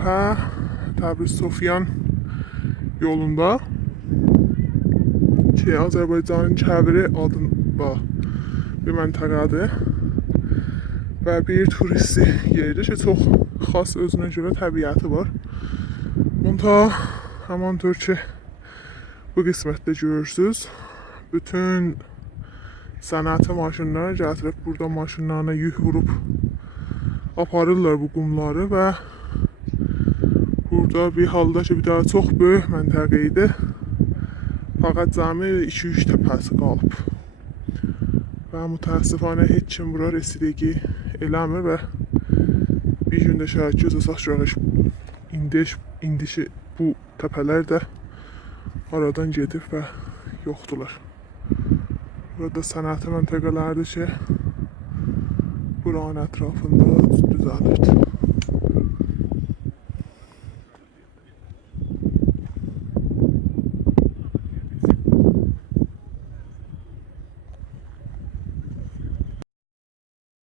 və Təbriz-Sofyan yolunda ki, Azərbaycanın Kəvri adında bir məntəqədir və bir turisti yeridir ki, çox xas özünə görə təbiəti var. Monta həmandır ki, bu qismətdə görürsünüz. Bütün sənəti maşınları gətirib burada maşınlarına yük vurub aparırlar bu qumları və burada bir halda ki, bir daha çox böyük məntəqə idi. Fəqət cəmi 2-3 təpəsi qalıb. Və mütəəssifانه heç kim bura residenci eləmir və bir gündə şəhər göz asaq görək indi bu təpələr də aradan gedib və yoxdular. Burada sənəti məntəqələrdir ki, buranın ətrafında düzəlibdir.